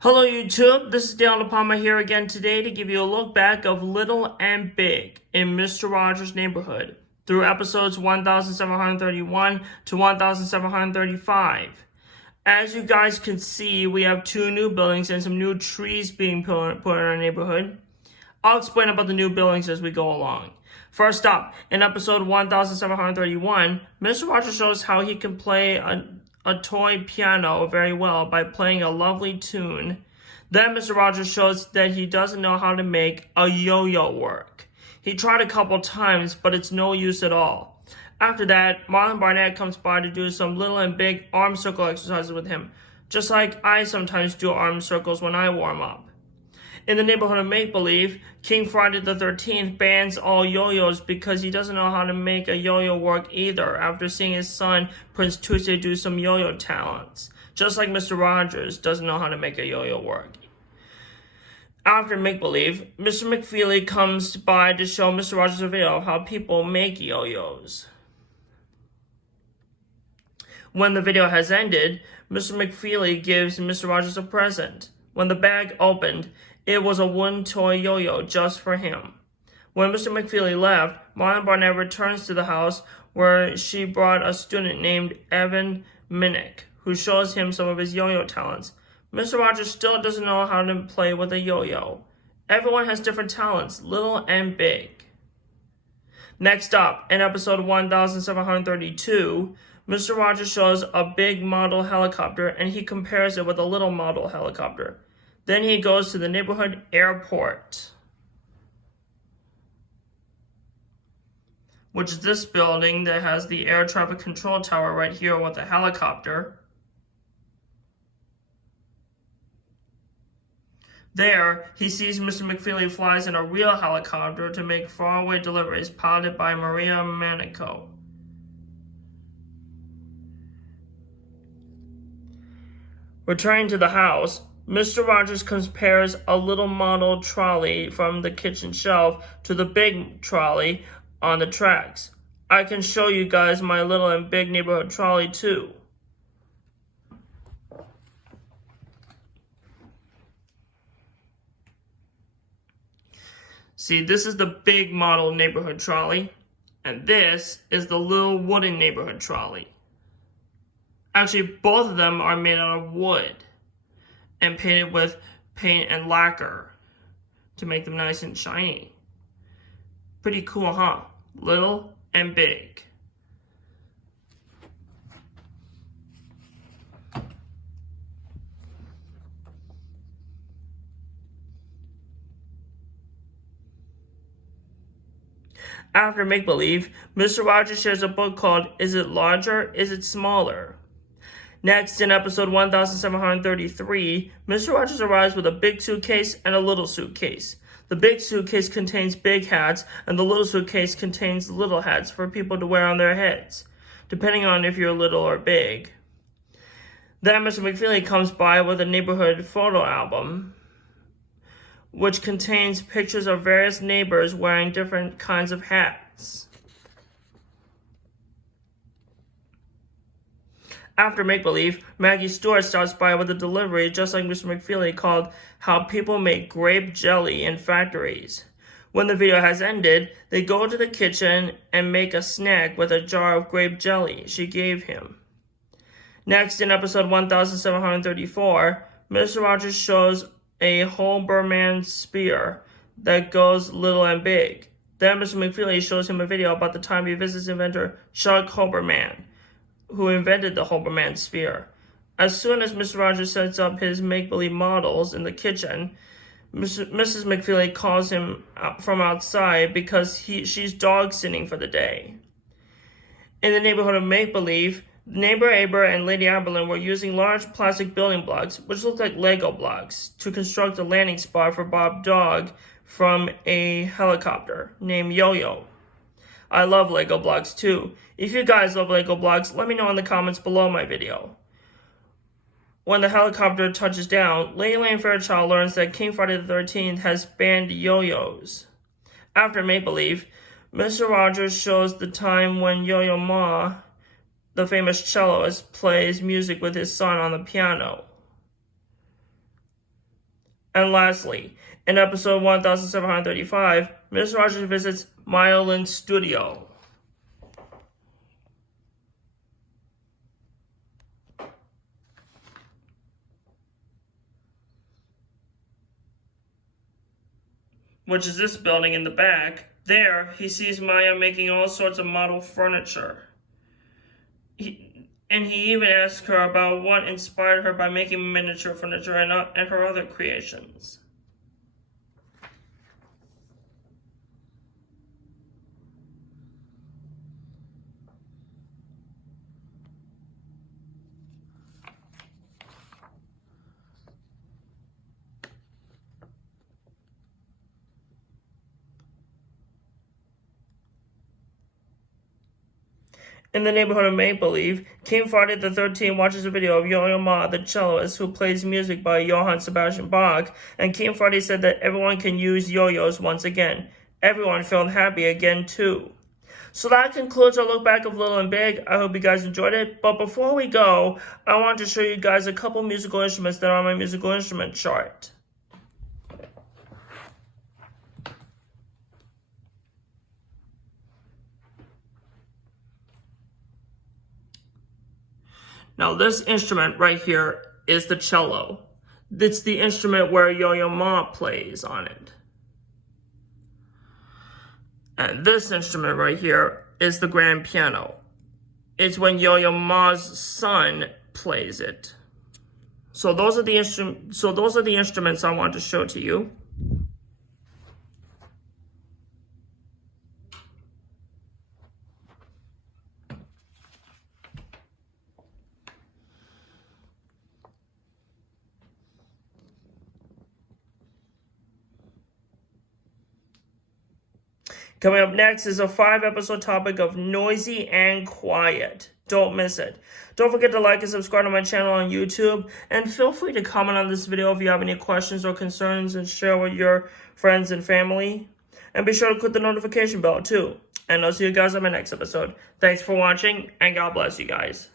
Hello YouTube, this is Dale Palmer here again today to give you a look back of Little and Big in Mr. Rogers' Neighborhood through episodes 1731 to 1735. As you guys can see, we have two new buildings and some new trees being put in our neighborhood. I'll explain about the new buildings as we go along. First up, in episode 1731, Mr. Rogers shows how he can play a toy piano very well by playing a lovely tune. Then Mr. Rogers shows that he doesn't know how to make a yo-yo work. He tried a couple times, but it's no use at all. After that, Marlon Barnett comes by to do some little and big arm circle exercises with him, just like I sometimes do arm circles when I warm up. In the neighborhood of make-believe, King Friday the 13th bans all yo-yos because he doesn't know how to make a yo-yo work either after seeing his son, Prince Tuesday, do some yo-yo talents. Just like Mr. Rogers doesn't know how to make a yo-yo work. After make-believe, Mr. McFeely comes by to show Mr. Rogers a video of how people make yo-yos. When the video has ended, Mr. McFeely gives Mr. Rogers a present. When the bag opened, it was a wooden toy yo-yo just for him. When Mr. McFeely left, Marlon Barnett returns to the house where she brought a student named Evan Minnick, who shows him some of his yo-yo talents. Mr. Rogers still doesn't know how to play with a yo-yo. Everyone has different talents, little and big. Next up, in episode 1732, Mr. Rogers shows a big model helicopter and he compares it with a little model helicopter. Then he goes to the neighborhood airport, which is this building that has the air traffic control tower right here with the helicopter. There, he sees Mr. McFeely flies in a real helicopter to make faraway deliveries piloted by Maria Manico. Returning to the house, Mr. Rogers compares a little model trolley from the kitchen shelf to the big trolley on the tracks. I can show you guys my little and big neighborhood trolley too. See, this is the big model neighborhood trolley, and this is the little wooden neighborhood trolley. Actually, both of them are made out of wood and painted with paint and lacquer to make them nice and shiny. Pretty cool, huh? Little and big. After make-believe, Mr. Rogers shares a book called Is It Larger? Is It Smaller? Next, in episode 1733, Mr. Rogers arrives with a big suitcase and a little suitcase. The big suitcase contains big hats, and the little suitcase contains little hats for people to wear on their heads, depending on if you're little or big. Then Mr. McFeely comes by with a neighborhood photo album, which contains pictures of various neighbors wearing different kinds of hats. After make-believe, Maggie Stewart stops by with a delivery just like Mr. McFeely called How People Make Grape Jelly in Factories. When the video has ended, they go to the kitchen and make a snack with a jar of grape jelly she gave him. Next, in episode 1734, Mr. Rogers shows a Hoberman spear that goes little and big. Then Mr. McFeely shows him a video about the time he visits inventor Chuck Hoberman, who invented the Hoberman spear. As soon as Mr. Rogers sets up his make-believe models in the kitchen, Mrs. McFeely calls him from outside because she's dog-sitting for the day. In the neighborhood of make-believe, neighbor Aber and Lady Aberlin were using large plastic building blocks, which look like Lego blocks, to construct a landing spot for Bob Dog from a helicopter named Yo-Yo. I love Lego blocks too. If you guys love Lego blocks, let me know in the comments below my video. When the helicopter touches down, Lady Lane Fairchild learns that King Friday the 13th has banned yo-yos. After make-believe, Mr. Rogers shows the time when Yo-Yo Ma, the famous celloist, plays music with his son on the piano. And lastly, in episode 1735, Miss Rogers visits Myolin's studio. Which is this building in the back. There, he sees Maya making all sorts of model furniture. He even asks her about what inspired her by making miniature furniture and her other creations. In the neighborhood of make-believe, King Friday the 13th watches a video of Yo-Yo Ma, the celloist, who plays music by Johann Sebastian Bach, and King Friday said that everyone can use yo-yos once again. Everyone felt happy again, too. So that concludes our look back of Little and Big. I hope you guys enjoyed it. But before we go, I want to show you guys a couple musical instruments that are on my musical instrument chart. Now this instrument right here is the cello. It's the instrument where Yo-Yo Ma plays on it. And this instrument right here is the grand piano. It's when Yo-Yo Ma's son plays it. So those are the instruments I want to show to you. Coming up next is a 5-episode topic of noisy and quiet. Don't miss it. Don't forget to like and subscribe to my channel on YouTube. And feel free to comment on this video if you have any questions or concerns and share with your friends and family. And be sure to click the notification bell too. And I'll see you guys on my next episode. Thanks for watching and God bless you guys.